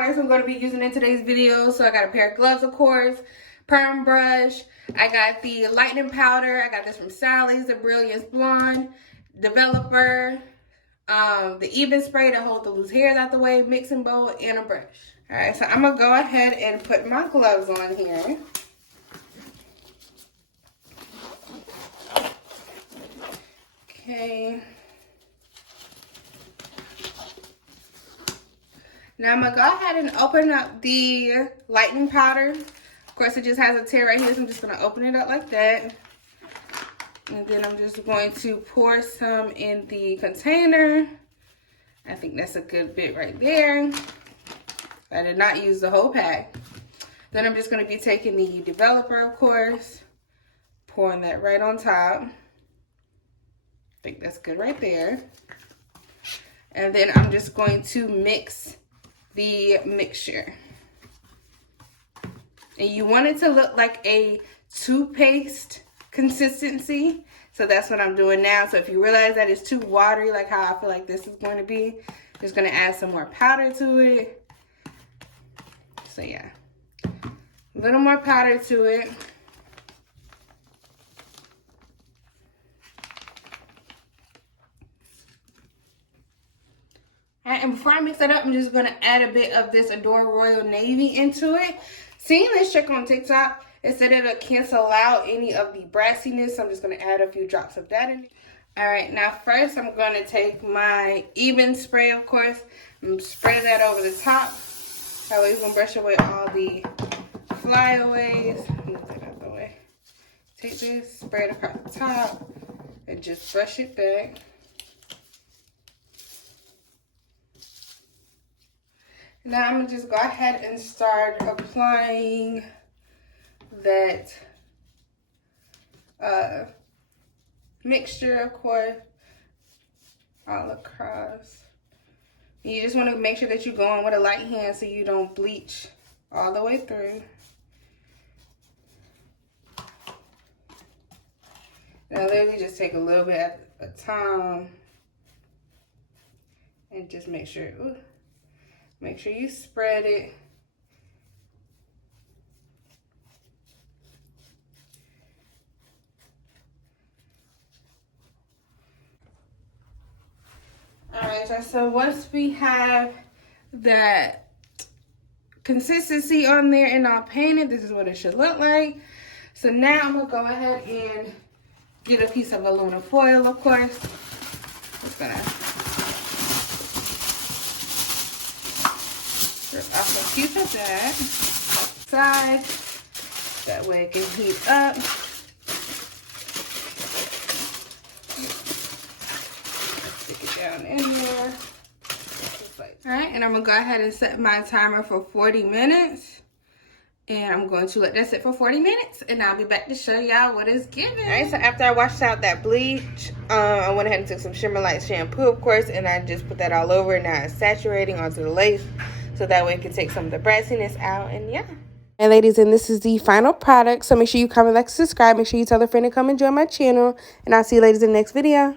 products I'm going to be using in today's video. So I got a pair of gloves, of course, perm brush. I got the lightning powder. I got this from Sally's, the Brilliance Blonde, developer, the even spray to hold the loose hairs out the way, mixing bowl, and a brush. All right, so I'm going to go ahead and put my gloves on here. Okay. Now I'm going to go ahead and open up the lightning powder. Of course, it just has a tear right here, so I'm just going to open it up like that. And then I'm just going to pour some in the container. I think that's a good bit right there. I did not use the whole pack. Then I'm just going to be taking the developer, of course, pouring that right on top. I think that's good right there. And then I'm just going to mix the mixture. And you want it to look like a toothpaste consistency. So that's what I'm doing now. So if you realize that it's too watery, like how I feel like this is going to be, I'm just going to add some more powder to it. So yeah, a little more powder to it. And before I mix it up, I'm just going to add a bit of this Adore Royal Navy into it. Seeing this trick on TikTok, it said it'll cancel out any of the brassiness. So I'm just going to add a few drops of that in. All right, now first I'm going to take my even spray, of course, and spray that over the top. That way it's going to brush away all the flyaways. Move that out of the way. Take this, spray it across the top, and just brush it back. Now I'm going to just go ahead and start applying that mixture, of course, all across. You just want to make sure that you're going with a light hand so you don't bleach all the way through. Now literally just take a little bit at a time and just make sure, make sure you spread it. Alright, so once we have that consistency on there and all painted, this is what it should look like. So now I'm going to go ahead and get a piece of aluminum foil, of course. Just going to strip off a piece of that side. That way it can heat up. Down in there. Alright, and I'm going to go ahead and set my timer for 40 minutes. And I'm going to let that sit for 40 minutes. And I'll be back to show y'all what it's giving. Alright, so after I washed out that bleach, I went ahead and took some Shimmer Light shampoo, of course. And I just put that all over. Now it's saturating onto the lace. So that way it can take some of the brassiness out. And yeah. And ladies, and this is the final product. So make sure you comment, like, subscribe. Make sure you tell a friend to come and join my channel. And I'll see you ladies in the next video.